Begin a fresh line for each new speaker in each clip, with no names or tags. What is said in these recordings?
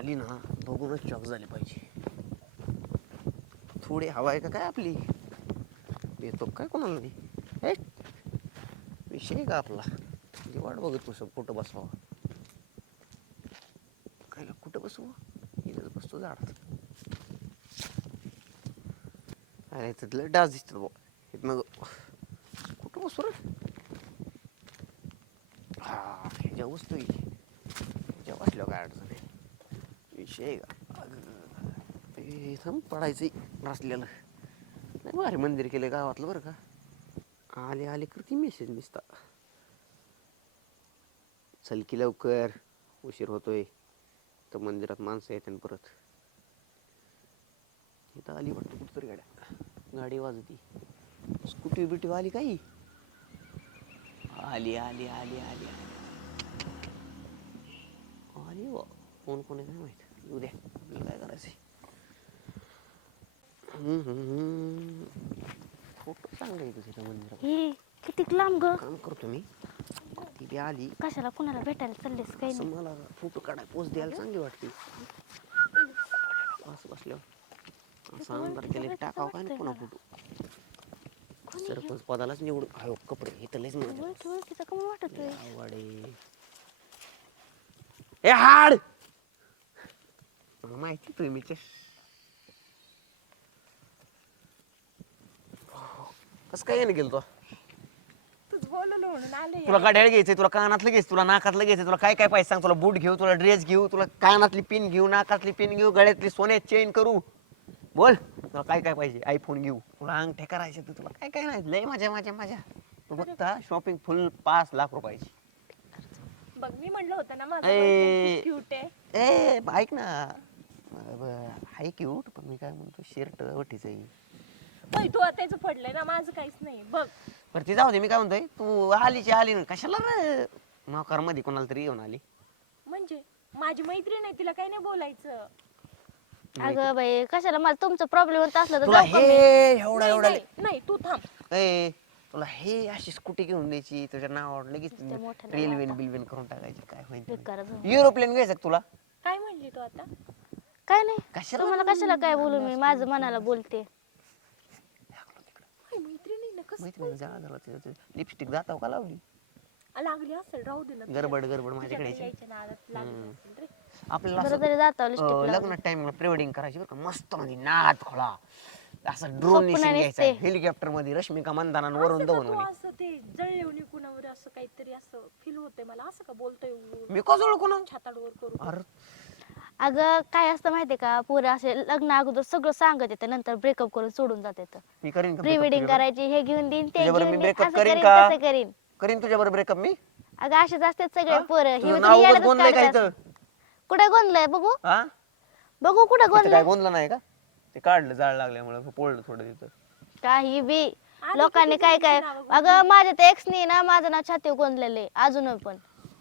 आली ना बघूनच शॉक झाली पाहिजे. थोडी हवा आहे का काय आपली येतो काय कोणाला नाही. हे विषय का आपला वाट बघत बसू कुठं बसवा काय कुठं बसू इथंच बसतो झाडात. अरे तिथलं डास दिसतात बघ इथनं कुठं बसू रे. हा ह्याच्या वस्तू ह्याच्या बसल्यावर काय अडचण आहे. विषय का इथं पडायचं नसलेलं नाही. भारी मंदिर केलं गावातलं बरं का. आले आले करते मेसेज निसता चल की लवकर उशीर होतोय. तर मंदिरात माणसं येते परत. इथं आली वाटतं कुठतरी गाडी वाजती. स्कूटी बिटी आली काही आली आली आली आली आली वा. कोण कोण आहे काय माहित. उद्या आपल्याला काय करायचंय. फोटो चांगला आहे तुझ्या मंदिरात.
किती लांब ग
काम करतो मी. ती बी आली
कशाला कुणाला भेटायला चाललेस काही नाही.
मला फोटो काढाय पोच द्यायला चांगली वाटते. असं बसल्यावर असं अंधार केले टाकाव काय नाही पुन्हा फोटो. सरपंच पदालाच निवडून आयो कपडे इथं लयच
ओळखीचा कमी वाटतोय.
आवडे ए हाड माहिती तुम्ही कसं काय गेलो तुला गाड्याला घ्यायचंय तुला कानातलं घ्यायचं तुला नाकातलं घ्यायचं तुला काय काय पाहिजे सांग. तुला बूट घेऊ तुला ड्रेस घेऊ तुला कानातली पिन घेऊ नाकातली पिन घेऊ गळ्यातली सोन्याची चेन करू. बोल तुला काय काय पाहिजे. आयफोन घेऊ तुला अंगठे करायचे तर तुला काय काय नाही. लय माझ्या माझ्या माझ्या तू बघता शॉपिंग फुल 5 लाख रुपयाची.
बघ मी म्हणलं होतं ना माझा क्यूट आहे.
ए ऐक ना हाय क्यूट पण मी काय म्हणतो शर्ट वटीच आहे.
बाई तू त्याचं पडलंय ना माझं काहीच नाही बघ.
बरं ते जाऊ दे. मी काय म्हणतोय तू आलीची आली ना कशाला रे नोकर मध्ये कोणाला तरी येऊन आली.
म्हणजे माझी मैत्रीण आहे तिला काही नाही बोलायचं.
अगं बाई कशाला मला तुमचा प्रॉब्लेम होत असला तर
तुला
जाऊ का
हे
मी?
एवढा एवढा
नाही तू थांब.
ए तुला हे अशी स्कूटी घेऊन द्यायची तुझ्या नावावर लगेच
नुसतं मोठ्याला
रेल्वे बिल्वेन करून टाकायची काय
बेकार
होईल.
जाऊ.
युरोप्लेन घ्यायचं का तुला.
काय म्हणली तू आता.
काय नाही
कशाला
तुम्हाला कशाला काय बोलू मी माझं मनाला बोलते.
मैत्रिणी ना कसं
मैत्रिणी झाला लिपस्टिक जाताव का लावली
लागली असेल राहू दे ना.
गडबड गडबड माझ्याकडे यायची.
यायच्या नादात लागली असेल रे.
आपल्याला
बरं तरी जाता लिपस्टिक
लग्न टाइमला प्री वेडिंग करायची बरं का मस्त म्हणजे नाद खोळा असं ड्रोन
स्वप्न
घ्यायचा
दिसते.
हेलिकॉप्टर मध्ये रश्मिका मंदाना वरून
असं का
जाऊन
तू
म्हणे.
असं ते जळलेवणी कुणावर असं काहीतरी असं फील होतंय मला. असं का बोलतोय
मी का ओळखू ना
छाताडवर करू.
अरे
अगं काय असतं माहितीये का पुरे असे लग्न अगोदर सगळं सांगत येतं नंतर ब्रेकअप करून सोडून जात येतं.
मी करीन का
प्री
breakup
वेडिंग
तुझ्याबरोबर?
करायची हे घेऊन देईन ते
तुझ्याबरोबर
घेऊन
मी
देईन
breakup
असं
करीन
करीन
का?
तसं करीन.
करीन तुझ्या बरोबर ब्रेकअप मी.
अगं असेच असतात सगळे पोरं
तुझं
ही
नाव
येड्यातच
गोंधलंय का
काढतात.
इथं?
कुठे गोंधलय बघू
हा
बघू कुठे
इथं काय
गोंधलय.
गोंधलं नाही का. ते काढलं जाळ लागल्यामुळे पोळलं थोडं तिथं.
काही बी लोकांनी काय काय अगं माझ्या त्या एक्सनी ना माझं नाव छाती गोंधलेले अजून पण.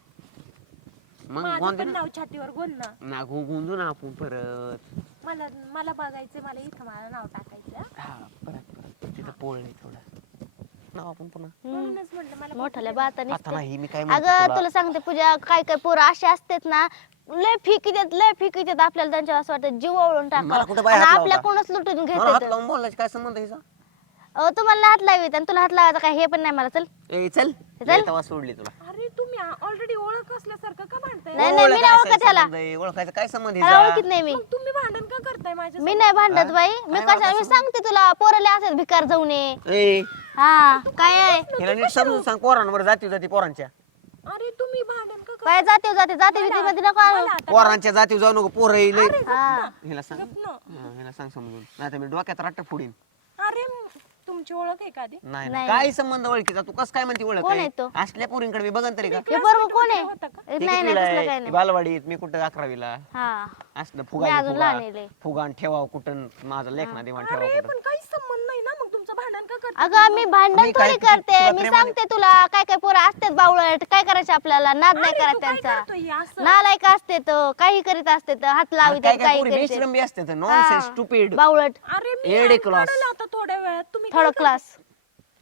मग
माझं
गोंधळ
पण नाव छातीवर गोल ना.
ना गोंधू ना आपण परत.
मला मला बघायचं मला इथं मला नाव टाकायचं.
हा परत तिथं पोळलं थोडं नाव आपण पुन्हा
म्हणूनच म्हणलं मला
मोठ्याल्या बाता
आता
निघते.
नाही मी काय म्हणतो
अगं
तुला.
तुला सांगते पूजा काय काय पोरं असे असतात ना लय फिकी देत आपल्याला त्यांच्या असं वाटतं जीव ओळून
मला कुठं
टाका
बाई हात
आपल्या
लावता?
कोणच लुटून
मला हात
घेतात.
लावून बोलायचं काय संबंध आहे हिचा?
तुम्हाला हात लावीत आणि तुला हात लावायचा काय हे पण नाही मला. चल
ए चल
चल.
तेव्हा सोडली तुला.
अरे तुम्ही ऑलरेडी ओळख असल्यासारखं का भांडताय.
नाही नाही मी नाही ओळखत त्याला.
ओळखायचं काय संबंध
त्याला
हिचा?
ओळखीत नाही मी.
मग तुम्ही भांडण का करताय माझ्या.
मी नाही भांडत बाई मी
काय
कशा मी सांगते तुला पोरले असेल भिकार जाऊ नये.
ए
हा काय आहे
हिला नीट समजून सांग पोरांवर जाती पोरांच्या.
अरे तुम्ही भांडण का
काय जाते भीती मध्ये नको आणू.
पोरांच्या जाती जाऊ नको पोरं येईल.
हा
हिला सांग हिला सांग समजून नाही तर मी डोक्यात रट्ट फोडीन.
अरे तुमची ओळख आहे का आधी.
नाही
नाही.
काय संबंध ओळखीचा तू कस काय म्हणते ओळख
कोण आहे
आहे?
तो?
असल्या पोरींकडे मी बघन तरी का.
हे बरोबर कोण आहे
होता का.
ती
नाही नाही
कितवीला
तसलं
आहे?
काय
ती
नाही.
बालवाडीत मी कुठं 11वीला
हा
असलं
मी अजून लहान आहे लय.
फुगान ठेवाव कुठं माझं लेखना देवाण ठेवाव
अरे
कुठं.
पण काही संबंध नाही ना मग तुमचं भांडण का करताय.
अगं मी भांडण
मी काय
थोडी करते
तुला
मी
प्रेमाने-
सांगते तुला काय काय पोरं असतात बावळट काय करायचं आपल्याला नाद नाही
अरे,
करा
तू काय
त्यांचा
करतोय हे असं.
नालायक असते तर काही करीत असते तर हात लावित
काय काय
काही
पोरी
करीत
बेशरम बी असते नॉनसेन्स स्टुपिड
बावळट
अरे मी
एडे
ऐकून
class.
आलेलं आता थोड्या वेळात तुम्ही
थर्ड
काय
क्लास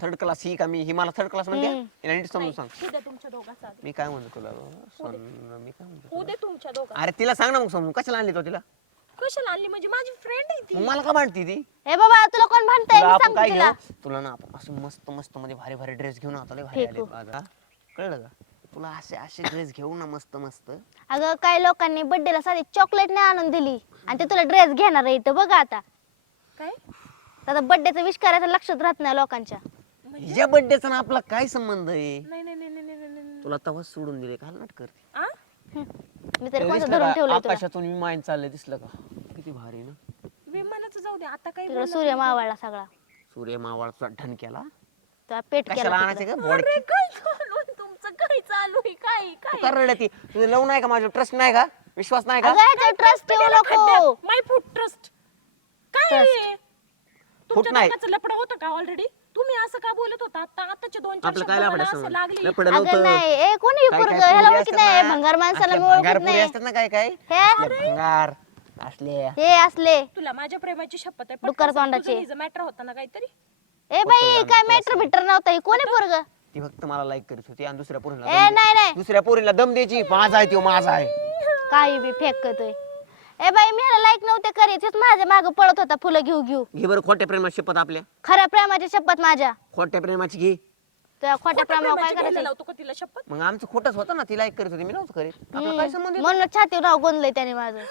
थर्ड क्लास ही का मी मला थर्ड क्लास म्हणते हिला नीट समजून सांग.
होऊ दे तुमच्या दोघांचा आधी.
मी काय म्हणतो तुला मी काय म्हणतो
होऊ दे तुमच्या दोघांचा.
अरे तिला सांग ना मग समजून कशाला आणली तो तिला
कशाला आणली म्हणजे माझी फ्रेंड आहे ती.
मग मला का म्हणती ती
हे बाबा तुला कोण म्हणताय
तुला
मी
आपण
सांगते
काय
तुला
घेऊ तुला ना आपण असं मस्त मस्त मध्ये भारी भारी ड्रेस घेऊन आता लय भारी आले
फेकू.
आज, हा? कळलं का तुला असे असे ड्रेस घेऊ ना मस्त मस्त
अगं काही लोकांनी बर्थडेला साधी चॉकलेट नाही आणून दिली आणि ते तुला ड्रेस घेणार आहे इथं बघा आता
काय
आता बर्थडेचं विश करायचं लक्षात राहत नाही लोकांच्या
हिच्या बर्थडेचा ना आपला काय संबंध आहे
नाही नाही नाही नाही नाही नाही, नाही.
तुला तवाच सोडून दिले का नाट करते
आ?
मी
ते
तरी कोणतं
दिसलं
धरून
का?
ठेवलंय तुला
आकाशातून विमान चाललंय दिसलं का किती भारी ना
विमानाचं जाऊ दे आता काही
तिकडे
बोललं
सूर्य मावळला सगळा
सूर्य मावळचा ढन केला
तुला पेट
कशाला
केला
आणायचं
तिकडं.
का बॉडी
अरे काय चालू आहे तुमचं काय चालू आहे काय काय
करडे ती तुझं लव नाही का माझं ट्रस्ट नाही का विश्वास नाही का
अगं ह्याच्यावर ट्रस्ट ठेवू नको
माय फूड ट्रस्ट काय
Trust.
आहे?
फूट
तुमच्या
नाही.
दोघांचं लफडं होतं का ऑलरेडी तुम्ही असं का बोलत होता आताचे 2-4
आपलं काय
शब्द
लापडं
मला
असं
असे लागले
लपडं
अगं
नव्हतं
नाही ए कोणी
काय
पोरग
काय
ह्याला
पोरी
ओळखीत
असतात
नाही
ना,
भंगार माणसाला
असल्या
मी
भंगार
ओळखीत
पोरी
नाही
असतात ना काय काय
हे
असल्या भंगार असले
हे असले
तुला माझ्या प्रेमाची शपथ आहे
डुक्कर तोंडाचे.
मॅटर होता ना काहीतरी
ए बाई काय मॅटर बिटर नव्हता हे कोणी पोरग
ती फक्त मला लाईक करीत होती आणि दुसऱ्या पोरीला
ए नाही नाही
दुसऱ्या पोरीला दम द्यायची माझा आहे तो माझा आहे
काही बी फेकतोय ए बाई मी ह्याला लाईक नव्हते करीत हेच माझ्या माग पळत होता फुलं घेऊ घेऊ
घे बरं खोट्या प्रेमाची शपथ आपल्या
खऱ्या प्रेमाची शपथ माझ्या
खोट्या प्रेमाची घे
तुझ्या खोट्या प्रेमावर काय
प्रेमाची घ्यायला
करायचं
लावतो का तिला शपथ
मग आमचं खोटच होतं ना ती लाईक करीत होती मी नव्हतं करीत आपलं काय संबंध आहे?
म्हणून छातीवर नाव गोंदलंय त्याने माझं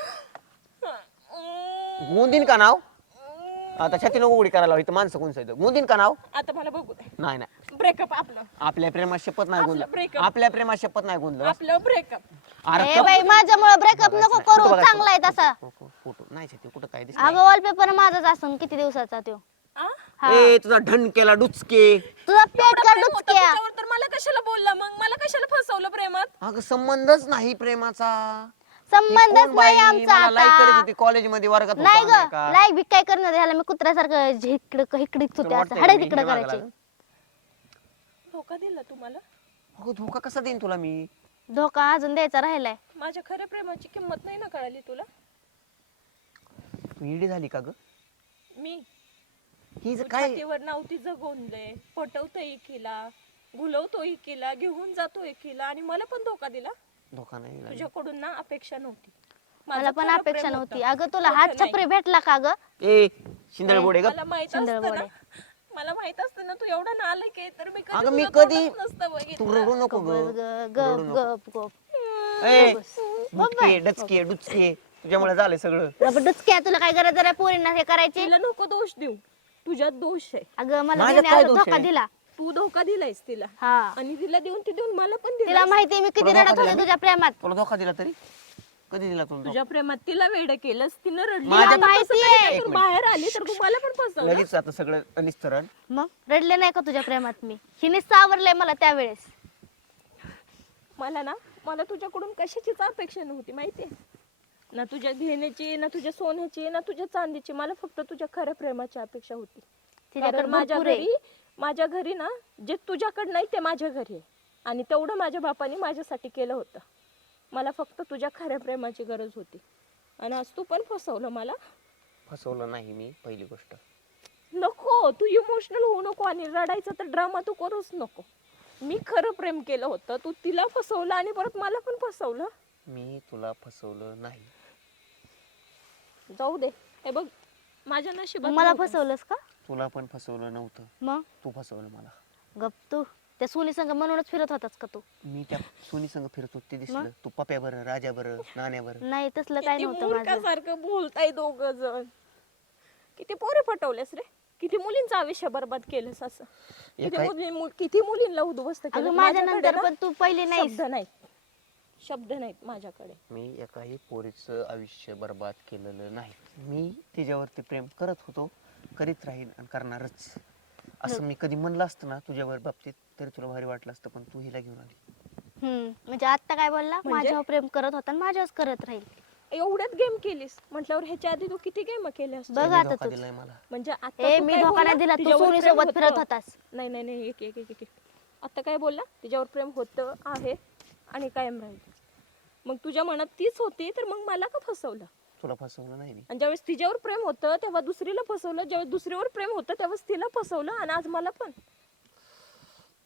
गोंदीन का नाव आता छाती नको उडी करायला इथं माणसं कोण सांगितलं गोंदीन का नाव
आता मला बघू दे
नाही नाही
ब्रेकअप आपलं
आपल्या प्रेमात शपथ नाही
आपलं
गोंदलं
breakup.
आपल्या प्रेमात शपथ नाही गोंदलं
आपलं ब्रेकअप
अरे
ए बाई माझ्यामुळे ब्रेकअप नको करू
बघायचं.
चांगला आहे तसा
फोटो नाही छाती कुठं काय दिसलं
अगं वॉलपेपर माझाच असून किती दिवसाचा तो हा.
ए तुझा ढण केला डुचके
तुझा पेट का डुचक्या
तर मला कशाला बोलला मग मला कशाला फसवलं प्रेमात
अगं संबंधच नाही प्रेमाचा
संबंधच
ही कोण बाई?
नाही आमचा
मला लाईक करीत
आता
होती कॉलेज मध्ये वर्गात होतो
नाही
आम्ही
ग
का?
लाईक बी काय करणार ह्याला मी कुत्र्यासारखं इकडं इकडीच
तुला
होते
वाटतंय
असं हडे
मी
तिकडे
हे मागायला
करायचे
लागलं?
धोका दिला तुम्हाला
अगं धोका कसा देईन तुला मी
धोका अजून द्यायचा राहिलाय
माझ्या खऱ्या प्रेमाची किंमत नाही ना कळाली तुला
तू इडी झाली का ग
मी
ही
तू
काय
छातीवर नावती जगवलंय पटवतो एकीला घुलवतो एकीला घेऊन जातो एकीला आणि मला पण धोका दिला
धोका नाही दिला.
तुझ्याकडून ना अपेक्षा नव्हती
मला
माझं
पण
खरं
अपेक्षा
प्रेम
नव्हती
होतं.
अगं तुला
खोटं
हात
नाही.
छपरी भेटला का ग
ए शिंदळ बोडे ग
मला माहित असतं ना
सुंदर
मला माहित असतं ना तू एवढा नालायक आहे तर मी
अगं मी
तुला
कधी
तोंडात नसतं बघितलं.
तू रडू नको ग
गप गप गप गप
ए बुटके डचके डुचके तुझ्यामुळे झालंय सगळं
रबर डुचक्या तुला काय गरज आहे पोरींना हे करायची
तिला नको दोष देऊ तुझ्यात दोष आहे
अगं मला
माझ्यात
तिने
काय
असं
दोष
धोका
आहे?
दिला
तू धोका दिलायस तिला
हा
आणि तिला देऊन मला पण दिला
तिला माहितीये मी किती
तुला धोका
रडत होते
दिला मी?
तुझ्या प्रेमात
तुला धोका दिला तरी कधी दिला तुला धोका?
तुझ्या प्रेमात तिला वेड केलंस तिनं रडली
माझ्या
आता कसं
माहितीये.
तरी
एक
त्यातून
मिनिट.
बाहेर आली तर तू मला पण फसवलं
लगेच आता सगळं अनिस्तरण
मग रडले नाही का तुझ्या प्रेमात मी हिने सावरलंय मला त्यावेळेस
मला तुझ्याकडून कशाचीच अपेक्षा नव्हती माहितीये ना तुझ्या घेण्याची ना तुझ्या सोन्याची ना तुझ्या चांदीची मला फक्त तुझ्या खऱ्या प्रेमाची अपेक्षा होती
तिच्याकडे
कारण माझ्या घरी ना जे तुझ्याकडे नाही ते माझ्या घरी आहे आणि तेवढं माझ्या बापाने माझ्यासाठी केलं होतं मला फक्त तुझ्या खऱ्या प्रेमाची गरज होती आणि आज तू पण फसवलं मला
फसवलं नाही मी पहिली गोष्ट
नको तू इमोशनल होऊ नको आणि रडायचा तर ड्रामा तू करूच नको मी खरं प्रेम केलं होतं तू तिला फसवलं आणि परत मला पण फसवलं
मी तुला फसवलं नाही
जाऊ दे हे बघ माझ्या नशिबात
मला
नव्हतं.
फसवलंस का
तुला पण फसवलं नव्हतं
मग
तू फसवलं मला
गप तू त्या सोनी संग म्हणूनच फिरत होतास का तू
मी त्या सोनी संग फिरत होते ते दिसलं तू पप्या बरं राजा बरं नाण्या बरं
नाही तसलं काय
किती
नव्हतं माझं
मूर्खासारखं बोलताय दोघं जण किती पोरे पटवलेस रे किती मुलींचं आयुष्य बरबाद केलंस असं किती मुलींना उद्ध्वस्त केलं
अगं माझ्या
माझ्याकडे
नंतर
ना
पण तू पहिली नाही
शब्द नाहीत माझ्याकडे
मी एकाही पोरीचं आयुष्य बर्बाद केलेलं नाही मी तिच्यावरती प्रेम करत होतो करीत राहीन आणि करणारच असं मी कधी म्हणलं असतं ना तुझ्यावर बाबतीत तरी तुला भारी वाटलं असतं पण तू हिला घेऊन आली
म्हणजे आता काय बोलला माझ्यावर प्रेम करत होता आणि माझ्यावर करत राहील
एवढ्यात गेम केलीस म्हटल्यावर ह्याच्या आधी तू किती गेम केले असते
बघ
तिने
आता
धोका
तू
दिलाय मला
म्हणजे आता
ए
तू
मी
काय
धोका नाही
बोलला?
दिला तू
तिच्यावर
सोनी
प्रेम
सोबत फिरत
होतं.
होतास
नाही एक आता काय बोलला तिच्यावर प्रेम होतं आहे आणि कायम राहील मग तुझ्या मनात तीच होती तर मग मला का फसवलं
तुला फसवलं नाही मी
आणि ज्यावेळेस तिच्यावर प्रेम होतं तेव्हा दुसरीला फसवलं ज्यावेळेस दुसरीवर प्रेम होतं तेव्हाच तिला फसवलं आणि आज मला पण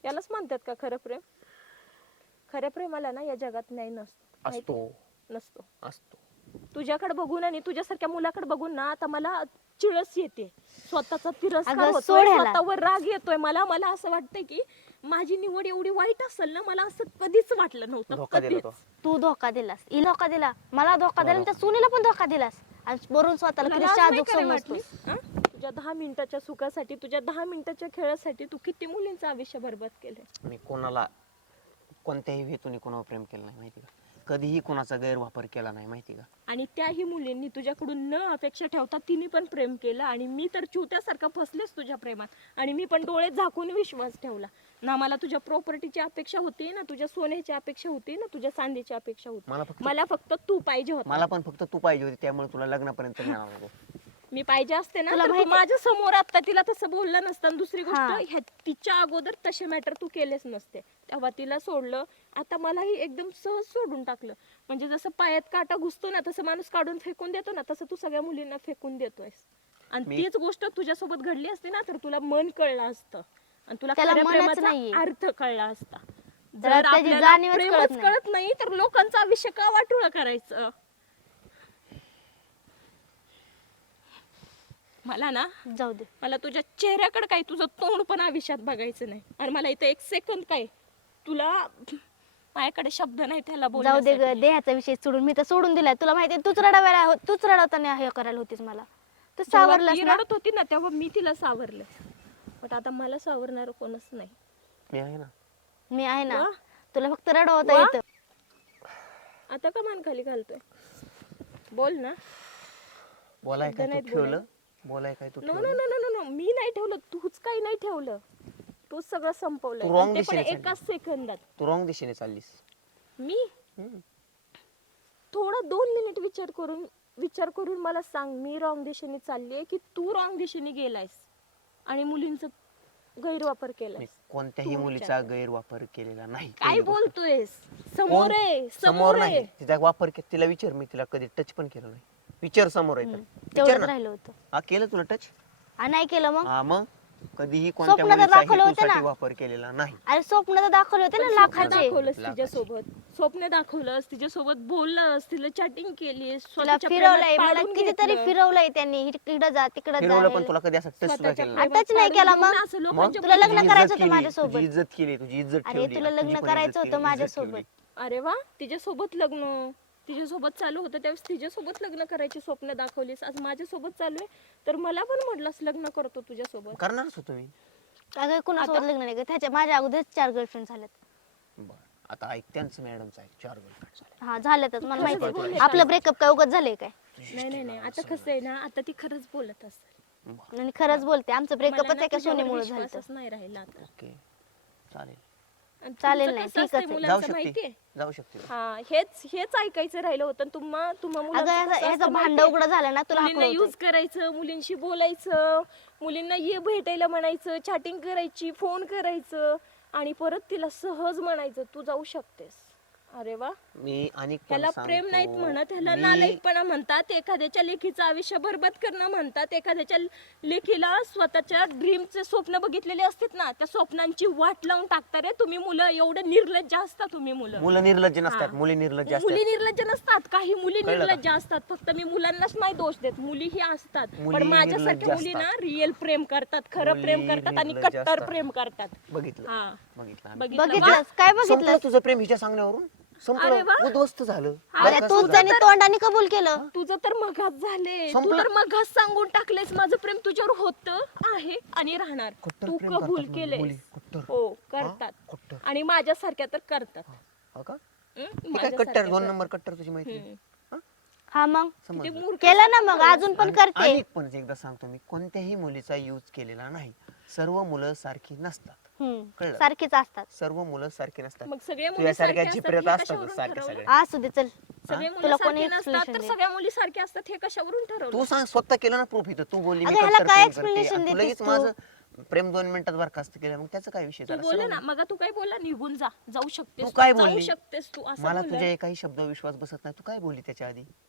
त्यालाच म्हणतात का खरं प्रेम? खऱ्या प्रेमाला ना या जगात न्याय नसतो.
असतो
नसतो.
असतो.
तुझ्याकडे बघून आणि तुझ्यासारख्या मुलाकडे बघून ना आता मला चिळस येते, स्वतःचा तिरस्कार
अगं,
होतोय,
सोड ह्याला.
स्वतःवर राग येतोय. मला असं वाटतंय की माझी निवड एवढी वाईट असेल ना, मला असं कधीच वाटलं नव्हतं.
धोका दिला
कधीच.
तो.
तू धोका दिलास, ही धोका दिला, मला धोका दिला आणि त्या सुनीला पण धोका दिलास आणि वरून स्वतःला
तुला
किती
लाज नाही
शाजूक
काय
समजतोस.
वाटली? हं? तुझ्या 10 मिनिटाच्या सुखासाठी, तुझ्या 10 मिनिटाच्या खेळासाठी तू किती मुलींचं आयुष्य बरबाद केलंय.
मी कोणाला कोणत्याही हेतूने कोणावर प्रेम केलं नाही माहिती का, कधीही कोणाचा गैरवापर केला नाही माहिती का.
आणि त्याही मुलींनी तुझ्याकडून न अपेक्षा ठेवता तिने पण प्रेम केलं आणि मी तर चुत्यासारखा फसलेच तुझ्या प्रेमात. आणि मी पण डोळे झाकून विश्वास ठेवला ना. मला तुझ्या प्रॉपर्टीची अपेक्षा होती ना, तुझ्या सोन्याची अपेक्षा होती ना, तुझ्या चांदीची अपेक्षा होती. मला फक्त तू पाहिजे होता.
मला पण फक्त तू पाहिजे होती, त्यामुळे तुला लग्नापर्यंत मिळालं नको.
मी पाहिजे असते ना
तुला
तर तू
माहिती-
माझ्या समोर आता तिला तसं बोललं नसतं. आणि दुसरी
हा.
गोष्ट तिच्या अगोदर तसे मॅटर तू केलेच नसते. तेव्हा तिला सोडलं, आता मलाही एकदम सहज सोडून टाकलं. म्हणजे जसं पायात काटा घुसतो ना, तसं माणूस काढून फेकून देतो ना, तसं तू सगळ्या मुलींना फेकून देतोयस. आणि तीच गोष्ट तुझ्यासोबत घडली असती ना, तर तुला मन कळलं असतं आणि तुला
त्याला
खऱ्या
मनच
प्रेमाचा
नाहीये.
अर्थ कळला असता.
त्याला
जर
त्याची
आपल्याला
जाणीवच
प्रेमच कळत नाही तर लोकांचं आयुष्य का वाटोळं करायचं. मला ना,
जाऊ दे.
मला तुझ्या चेहऱ्याकडे काही तुझं तोंड पण आयुष्यात बघायचं नाही. आणि मला इथं एक सेकंद काय तुला माझ्याकडे शब्द नाही त्याला
जाऊ दे
बोलण्यासाठी.
ग, देहाचा विषय सोडून मी तर सोडून दिलाय. तुला माहितीये तूच रडवताना हे करायला होतीस मला. तू
जेव्हा
सावरलास
ती
ना.
रडत होती ना तेव्हा मी तिला सावरलं. पण आता मला सावरणार कोणच नाही.
मी आहे ना.
मी आहे ना.
वा.
तुला फक्त रडवता
वा.
येतं.
आता का मान खाली घालतोय? बोल ना.
बोलाय
शब्द
काय
नाहीत
तू ठेवलं? बोलाय काय तू
नो नो
ठेवलं?
नो नो नो नो, मी नाही ठेवलं. तूच काही नाही ठेवलं. तूच सगळं
तू wrong
संपवलंय आणि ते पण
दिशेने
एकाच सेकंदात.
तू रॉंग दिशेने चाललीस.
मी
हम्म.
थोडा 2 मिनिट विचार करून मला सांग, मी रॉंग दिशेने चाललीये की तू रॉंग दिशेने गेलायस आणि मुलींचा गैरवापर केलाय?
मी कोणत्याही
तू
मुलीचा गैरवापर केलेला नाही.
काय
पहिली गोष्ट.
बोलतोयस? समोर आहे,
समोर
आहे.
नाही, तिचा वापर तिला विचार, मी तिला कधी टच पण केलं नाही. विचार समोर आहे तर. विचार
तेवढंच
ना.
राहिलं होतं.
हा केलं तुला टच?
आणि नाही केलं मग.
हा मग कधीही कोणत्या
स्वप्नात
मुलीचा
दाखवलं होतं
हेतूसाठी
ना.
वापर केलेला नाही.
अरे स्वप्न तर दाखवले होते ना
पण स्वप्न
लाखाचे.
दाखवलंस
लाखाचे.
तिच्यासोबत, स्वप्न दाखवलंस तिच्यासोबत, बोललंस तिला, चॅटिंग केलीस,
तिला
स्वतःच्या
फिरवलंय,
प्रेमात
मला
पाडून
कितीतरी
घेतलं.
फिरवलंय त्यांनी. इकडं जा तिकडं
फिरवलं पण
जा.
तुला कधी असं टच सुद्धा
स्वतःच्या
केलं नाही.
प्रेमात
आताच नाही
पाडून
केला
घेऊन
मग.
असं
मग
लोकांच्या
तुला लग्न
तुझी
करायचं
इज्जत
होतं
केली,
माझ्यासोबत.
तुझी इज्जत केली, तुझी इज्जत
अरे
ठेवली.
तुला
तुझी
लग्न
पण
करायचं
इज्जत
होतं
केली, इज्जत
माझ्यासोबत.
ठेवली.
अरे वा, तिच्यासोबत लग्न, तिच्यासोबत चालू होतं त्यावेळेस तिच्यासोबत लग्न करायची स्वप्न दाखवलीस. आज माझ्यासोबत चालू आहे तर मला पण म्हटलंस लग्न करतो तुझ्यासोबत.
करणारच होतो मी.
अगं कुणासोबत लग्न नाही करत. त्याच्या माझ्या अगोदर 4 गर्लफ्रेंड झाल्यात.
बरं आता ऐक, त्यांचं मॅडमचं ऐक, 4 गर्लफ्रेंड झाले.
हा झाल्यातच, मला
खरंच
माहिती
बोलले
आहे. आपलं ब्रेकअप काय उगाच झालंय काय?
नाही आता कसं आहे ना, आता ती खरंच बोलत असेल.
आणि खरंच बोलते, आमचं
मला
ब्रेकअपच
ना
आहे का
तुझ्यावर
सोनीमुळे झालं.
विश्वासच नाही राहिला आता.
ओके चालेल.
आणि
चालेल
तुमचं
नाही,
कसं
ठीकच
असतंय
आहे.
जाऊ
मुलांचं माहितीये?
शकते, जाऊ शकते.
हा, हेच ऐकायचं राहिलं होतं. तुम्हा
अगं
मुलांचं कसं
ह्याचं
असतं
भांड
माहितीये?
उघडं झालं ना तुला
मुलींना
हाकलवते.
यूज करायचं, मुलींशी बोलायचं, मुलींना ये भेटायला म्हणायचं, चॅटिंग करायची, फोन करायचं आणि परत तिला सहज म्हणायचं तू जाऊ शकतेस. अरे वा,
मी आणि
ह्याला प्रेम नाहीत म्हणत, ह्याला नालायकपणा म्हणतात. एखाद्याच्या लेखीचं आयुष्य बरबाद करणं म्हणतात. एखाद्याच्या लेखीला स्वतःच्या ड्रीमचे स्वप्न बघितलेले असतात ना, त्या स्वप्नांची वाट लावून टाकता रे तुम्ही मुलं. एवढं निर्लज्ज असता तुम्ही मुलं.
मुलं निर्लज्ज नसतात,
हा.
मुली निर्लज्ज
मुली
असतात.
निर्लज्ज नसतात, काही मुली
कळलं का?
निर्लज्ज असतात. फक्त मी मुलांनाच नाही दोष देत, मुलीही असतात.
मुली
पण माझ्यासारख्या
निर्लज्ज
मुली ना
असतात.
रिअल प्रेम करतात, खरं
मुली
प्रेम करतात आणि
निर्लज्ज
कट्टर
असतात.
प्रेम करतात.
बघितलं
हा,
बघितलं आम्ही.
बघितलं वा?
बघितलंस काय
संपलं
बघितलं?
तुझं प्रेम हिच्या सांगण्यावरून.
अरे
संपलं,
वा.
उद्ध्वस्त झालं.
अरे
बरखास्त
तूच
झालं.
त्यांनी तोंडाने कबूल केलं.
तुझं तर मघाच झाले, तू
संपलं.
तर मघाच सांगून टाकलेस माझं प्रेम तुझ्यावर होतं, आहे आणि राहणार.
कट्टर
तू
प्रेम
कबूल
करतात मुली,
केलेस.
कट्टर.
हो करतात.
कट्टर.
आणि माझ्यासारख्या तर करतात.
हा का?
हं?
ठीक आहे,
माझ्यासारख्या
कट्टर 2
तर.
नंबर कट्टर तुझी माहिती
हं.
हा मग
किती
समजलं.
मूर्ख
केलं ना, मग अजून पण करते.
आणि पण एकदा सांगतो मी, कोणत्याही मुलीचा यूज केलेला नाही. सर्व मुलं सारखी नसतात. कळलं?
सारखीच असतात.
सर्व मुलं सारखी नसतात.
मग सगळे मुली
तुझ्यासारख्या
सारखे
झिपऱ्यात
असतात हे
असतात
कशावरून
सारख्या
ठरवलं?
सगळ्या.
असू दे चल.
सगळे मुली
तुला
सारखे
कोणी
नसतात
explanation
तर
दे.
सगळ्या मुली सारख्या असतात हे कशावरून ठरवलं?
तू सांग, स्वतः केलं ना प्रूफ इथं. तू बोलली मी
अगं, ह्याला
कट्टर
काय
प्रेम करते.
explanation
आणि तू
देतेस
लगेच
तू?
माझं प्रेम 2 मिनिटात बरखास्त केलं, मग त्याचं काय विषय
तू
झाला?
बोलला
सरळ
ना मग तू काय बोलला, निघून जा, जाऊ शकतेस
तू काय
जाऊ
बोलली?
शकतेस तू असं
मला
बोलला.
तुझ्या एकाही शब्दावर विश्वास बसत नाही. तू काय बोलली त्याच्या आधी?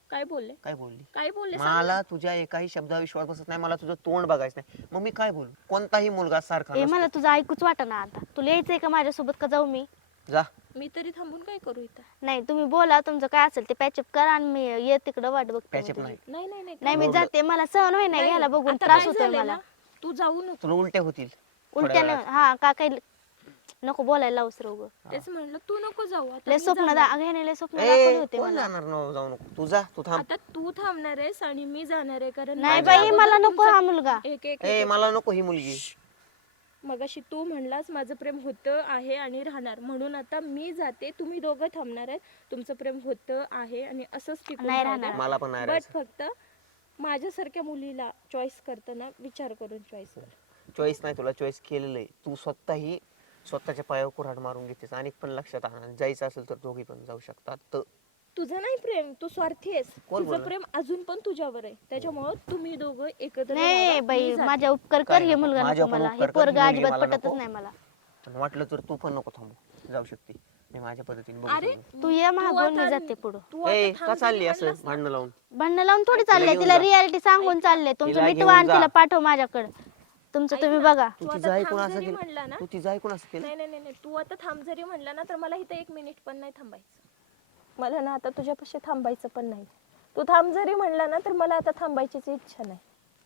काय बोलले
काय बोलली?
काय बोलले
मला तुझ्या एकाही शब्दावर विश्वास बसत नाही, मला तुझं तोंड बघायचं नाही, मग मी काय बोलू? कोणताही मुलगा सारखा
ए
नसतो.
मला तुझं ऐकूच वाटत ना आता. तुला यायचंय का माझ्यासोबत का जाऊ मी?
जा.
मी तरी थांबून काय करू इथं?
नाही तुम्ही बोला, तुमचं काय असेल ते पॅचअप करा आणि मी ये तिकडं वाट बघते.
पॅचअप
मी
नाही,
तुझी.
नाही नाही नाही
नाही मी
बोललं.
जाते, मला सहन होई नाही
नाही.
घ्यायला बघून
आता
त्रास
काय
होतोय
झालंय
मला.
ना, तू जाऊ नको.
तुला उलट्या होतील थोड्या
उलट्याने
वेळात.
हा का काही नको बोलायला लावस रोग.
तेच म्हणलं तू नको जाऊ. आता
लय
मी
स्वप्न
जाणार.
घेणे लय स्वप्न दाखवली
ए,
होते
कोण
मला.
जाणार? न जाऊ नको, तू जा, तू थांब.
आता तू थांबणार आहेस आणि मी जाणार आहे कारण
नाही
माझ्या
बाई
अगोदर
मला नको
तुमचं-
हा मुलगा.
एक एक
ए मला नको ही मुलगी.
मगाशी तू म्हणलास माझं प्रेम होतं आहे आणि राहणार, म्हणून आता मी जाते, तुम्ही दोघं थांबणार आहे. तुमचं प्रेम होतं आहे आणि असंच टिकून
नाही
राहू द्या.
राहणार.
मला पण नाही
बट
राहायचं.
फक्त माझ्यासारख्या मुलीला चॉईस करताना विचार करून चॉईस कर.
चॉईस नाही, तुला चॉईस केलेलं आहे. तू स्वतःही स्वतःच्या पायावर कुऱ्हाड मारून घेतेस. आणि पण लक्षात आणा, जायचं असेल तर दोघी पण जाऊ शकतात. तर
तुझं नाही प्रेम, तू स्वार्थी आहेस.
कोण
तुझं
बोललं?
प्रेम अजून पण तुझ्यावर आहे, त्याच्यामुळं तुम्ही दोघं एकत्र
नाही
राहा.
बाई
मी जाते.
माझ्या उपकार
काय
कर, हे
नको,
मुलगा
माझ्या
नको
पण
मला. हे
उपकार कर,
पोरगा
ही मुलगी
अजिबात
मला
पटतच
नको.
नाही मला.
पण वाटलं तर तू पण नको थांबू, जाऊ शकते. मी माझ्या पद्धतीने बघू
अरे
शकतो.
तू ये
तू
मागून मी
आता-
जाते पुढं.
तू आता
ए,
थांब
का
जरी
चालली असं
म्हणलास ना,
भांडणं लावून?
भांडणं लावून थोडी चाललंय,
घेऊन
तिला
जा.
रियालिटी सांगून चाललंय. तुमचं
तिला
मिटवा
घेऊन
आणि
जा.
तिला पाठव माझ्याकडे. तुमचं
ऐक
तुम्ही
ना,
बघा.
तू
तू
आता
तिचं ऐकून
थांब
असं
जरी
केलं?
म्हणला ना,
तू तिचं ऐकून असं केलं?
नाही नाही नाही नाही, तू आता थांब जरी म्हणला ना, तर मला इथं 1 मिनिट पण नाही थांबायचं. मला ना आता तुझ्यापाशी थांबायचं पण नाही. तू थांब जरी म्हणला ना, तर मला आता थांबायचीच इच्छा नाही.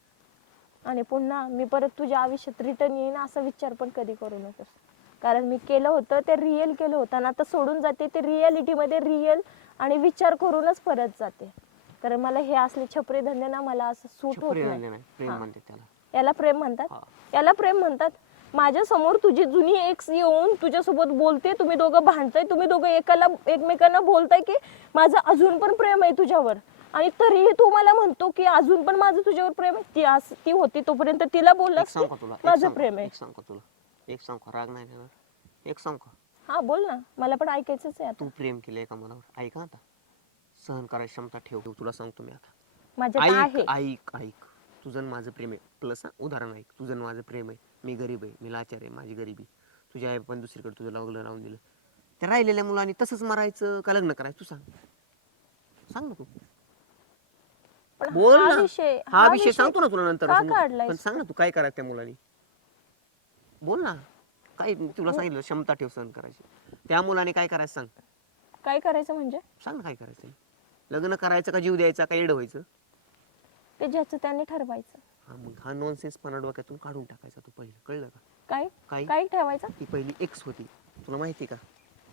आणि पुन्हा मी परत तुझ्या आयुष्यात रिटर्न येईन असा विचार पण कधी करू नकोस. कारण मी केलं होतं ते रिअल केलं होतं आणि आता सोडून जाते ते रियालिटीमध्ये रिअल आणि विचार करूनच परत जाते. कारण मला हे असले छपरी धंदे ना मला असं सूट होत
छपरी
नाही.
धंदे नाही, प्रेम
हा.
म्हणते त्याला.
याला प्रेम म्हणतात.
हा.
याला प्रेम म्हणतात. माझ्या समोर तुझी जुनी एक्स येऊन तुझ्यासोबत बोलते, तुम्ही दोघं भांडताय, तुम्ही दोघं एकमेकांना बोलताय की माझं अजून पण प्रेम आहे तुझ्यावर, आणि तरीही तू मला म्हणतो की अजून पण माझं तुझ्यावर प्रेम आहे. ती होती तोपर्यंत तिला
एक
बोललास
सांग
की
का तुला?
माझं प्रेम आहे.
एक सांग का तुला? एक सांग का? राग नाही देणार. एक सांग का?
हा बोल ना, मला पण ऐकायचंच आहे आता.
तू प्रेम केलंय का मनावर? ऐका आता, सहन करायची क्षमता ठेव. तुला सांगतो मी आता.
माझ्यात
ऐक
आहे.
ऐक ऐक, तुझं आणि माझं प्रेम आहे. प्लस उदाहरण ऐक, तुझं आणि माझं प्रेम आहे. मी गरीब आहे, मी लाचार आहे, माझी गरिबी. तुझ्या आई पण दुसरीकडे तुझं लग्न लावून दिलं. त्या राहिलेल्या मुलांनी तसंच मारायचं का लग्न करायचं? तू सांग, सांग ना तू.
पण
बोल
हा
ना.
विषय
हा विषय सांगतो ना तुला नंतर.
का
असं.
काढलायस
पण सांग ना तू, काय करायचं त्या मुलांनी? बोल ना. काय तुला सांगितलं, क्षमता ठेव सहन करायची. त्या मुलाने काय करायचं सांग.
काय करायचं म्हणजे?
सांग ना काय करायचं. लग्न करायचं का जीव द्यायचा का येड व्हायचं?
ते ज्याचं त्याने ठरवायचं.
हा, मग हा नॉनसेन्स पणा डोक्यातून काढून टाकायचा तू पहिलं, कळलं का?
काय
काय?
काय ठेवायचं?
ती पहिली एक्स होती, तुला माहिती का?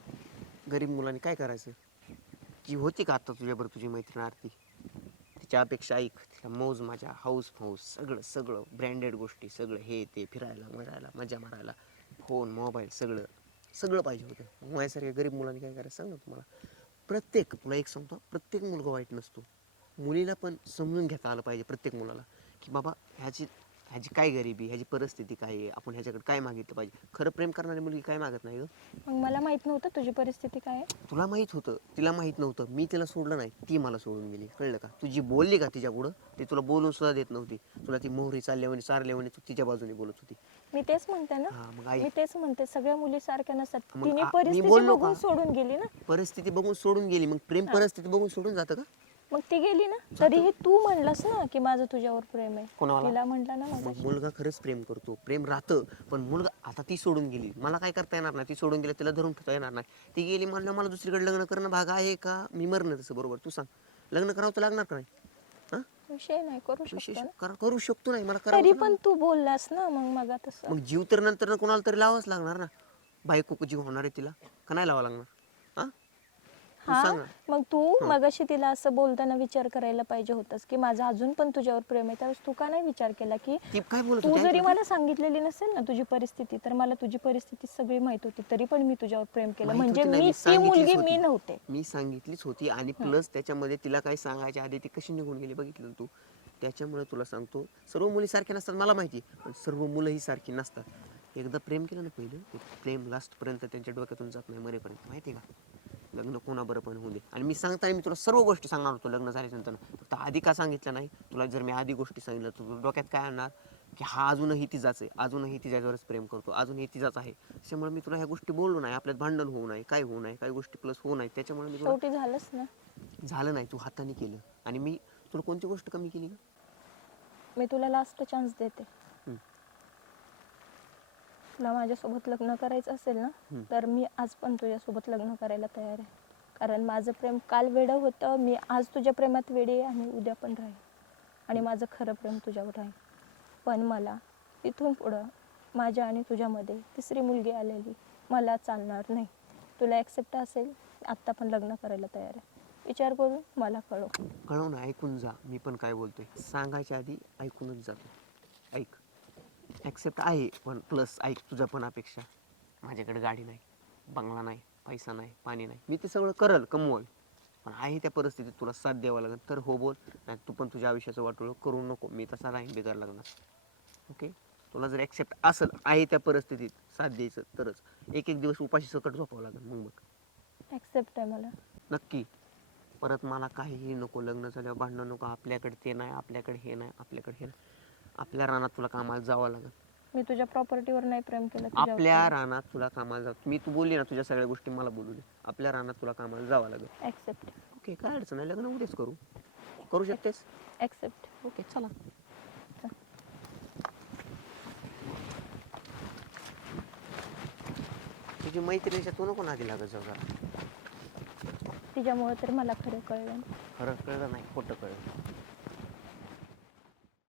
गरीब मुलांनी काय करायचं? जी होती का आता तुझ्याबरोबर तुझी मैत्रीण आरती, तिच्या अपेक्षा ऐक. तिला मौज मजा, हाऊस फाऊस, सगळं सगळं ब्रँडेड गोष्टी, सगळं हे ते, फिरायला मजा मारायला, फोन मोबाईल सगळं सगळं पाहिजे होतं. मग माझ्यासारख्या गरीब मुलांनी काय करायचं सांग ना तुम्हाला. तुला एक सांगतो, प्रत्येक मुलगा वाईट नसतो. मुलीला पण समजून घेता आलं पाहिजे, प्रत्येक मुलाला, की बाबा ह्याची काय गरिबी, ह्याची परिस्थिती काय आहे, आपण ह्याच्याकडे काय मागितलं पाहिजे. खरं प्रेम करणारी मुलगी काय मागत नाही ग.
मग मला माहित नव्हतं तुझी परिस्थिती काय आहे.
तुला माहित होतं, तिला माहित नव्हतं. मी तिला सोडलं नाही, ती मला सोडून गेली, कळलं का? तुझी बोलली का तिच्या पुढं, ती तुला बोलून सुद्धा देत नव्हती. तुला ती मोहरी चालल्यावानी चारल्यावानी तू तिच्या बाजूने बोलत होती.
मी तेच म्हणते ना.
हा, मग ऐक.
मी तेच म्हणते, सगळ्या मुली सारख्या नसतात.
मग
तिने
मी
परिस्थिती
बोललो
बघून
का?
सोडून गेली ना.
परिस्थिती बघून सोडून गेली, मग प्रेम परिस्थिती बघून सोडून जातं का?
मग ती गेली ना, तरीही तू म्हणलास ना की माझं तुझ्यावर प्रेम आहे.
कोणाला?
तिला म्हटला ना
मग
मग.
मुलगा खरंच प्रेम करतो, प्रेम राहतं. पण मुलगा आता ती सोडून गेली, मला काय करता येणार नाही. ती सोडून गेली, तिला धरून ठेवता येणार नाही. ती गेली म्हणलं, मला दुसरीकडे लग्न करणं भाग आहे का? मी मरणं तसं, बरोबर? तू सांग, लग्न करावं तर लागणार का नाही? हा,
विषय नाही करू
विशेष
शकतो ना.
करू शकतो. नाही मला
तरी
करावं
पण तू बोललास ना मग तसं.
मग जीव तर नंतर कोणाला तरी लावाच लागणार ना. बायको जीव होणार आहे तिला का नाही लावा लागणार? हा, तू
हा,
सांग ना.
मग तू मगाशी तिला असं बोलताना विचार करायला पाहिजे होतास की माझं अजून पण तुझ्यावर प्रेम आहे. त्यावेळेस तू का नाही विचार केला की
ती काय बोलत
तू
होती
जरी
ऐक
मला सांगितलेली नसेल ना तुझी परिस्थिती, तर मला तुझी परिस्थिती सगळी माहित होती, तरी पण मी तुझ्यावर प्रेम केलं.
माहित
म्हणजे
होती नाही,
मी
मी
ती
सांगितलीच
मुलगी
होती.
मी नव्हते.
मी सांगितलीच होती. आणि प्लस त्याच्यामध्ये तिला काही सांगायच्या आधी ती कशी निघून गेली बघितलं तू. त्याच्यामुळे तुला सांगतो, सर्व मुली सारख्या नसतात मला माहिती, पण सर्व मुलंही सारखी नसतात. एकदा प्रेम केलं ना पहिलं, ते प्रेम लास्ट पर्यंत त्यांच्या डोक्यातून जात नाही, मरेपर्यंत. माहिती का? लग्न कोणाबरोबर पण होऊ दे. आणि मी सांगताना मी तुला सर्व गोष्टी सांगणार होतो लग्न झाल्यानंतर, फक्त आधी का सांगितलं नाही तुला? जर मी आधी गोष्टी सांगितलं तर तुला डोक्यात काय आणणार की हा अजूनही तिचाच आहे, अजूनही तिच्यावरच प्रेम करतो, अजूनही तिचाच आहे. त्याच्यामुळे मी तुला ह्या गोष्टी बोललो नाही, आपल्यात भांडण होऊ नये, काय होऊ नये, काही गोष्टी प्लस होऊ नये, त्याच्यामुळे मी तुला
शेवटी झालंच ना.
झालं नाही, तू हाताने केलं. आणि मी तुला कोणती गोष्ट कमी केली का?
मी तुला लास्ट चान्स देते.
हम्म.
तुला माझ्यासोबत लग्न करायचं असेल ना, तर मी आज पण तुझ्यासोबत लग्न करायला तयार आहे. कारण माझं प्रेम काल वेडं होतं, मी आज तुझ्या प्रेमात वेडी आहे आणि उद्या पण राहील. आणि माझं खरं प्रेम तुझ्यावर राहील. पण मला इथून पुढं माझ्या आणि तुझ्यामध्ये तिसरी मुलगी आलेली मला चालणार नाही. तुला ॲक्सेप्ट असेल, आत्ता पण लग्न करायला तयार आहे. विचार करून मला कळव.
कळव ना, ऐकून जा. मी पण काय बोलतोय सांगायच्या आधी ऐकूनच जातो. ऐक, ॲक्सेप्ट आहे, पण प्लस ऐक, तुझ्या पण अपेक्षा. माझ्याकडे गाडी नाही, बंगला नाही, पैसा नाही, पाणी नाही. मी ते सगळं करल, कमवल, पण आहे त्या परिस्थितीत तुला साथ द्यावा लागेल. तर हो बोल, नाही तू पण तुझ्या आयुष्याचं वाटोळं करू नको. मी तसा राहीन बिगार लागणार. ओके, तुला जर ॲक्सेप्ट असेल, आहे त्या परिस्थितीत साथ द्यायचं, तरच. एक एक दिवस उपाशी सकट झोपावं लागेल. मग बघ,
ॲक्सेप्ट आहे मला.
नक्की. परत मला काहीही नको, लग्न झाल्यावर भांडणं नको, आपल्याकडे ते नाही, आपल्याकडे हे नाही, आपल्याकडे हे नाही. आपल्या रानात तुला कामाला जावं लागेल.
मी तुझ्या प्रॉपर्टीवर नाही प्रेम केलं.
आपल्या रानात तुला कामाला जावं. मी तू बोलली ना, तुझ्या सगळ्या गोष्टी मला बोलू दे. आपल्या रानात तुला कामाला जावं लागेल.
ॲक्सेप्ट.
ओके, काय अडचण नाही, लग्न उद्याच करू शकतेस.
ॲक्सेप्ट.
ओके, चला. तुझी मैत्रिणीच्या तू नको नादी लागत जाऊ जरा.
तिच्यामुळे तर मला खरं कळलं.
खरं कळलं नाही, खोटं कळलं.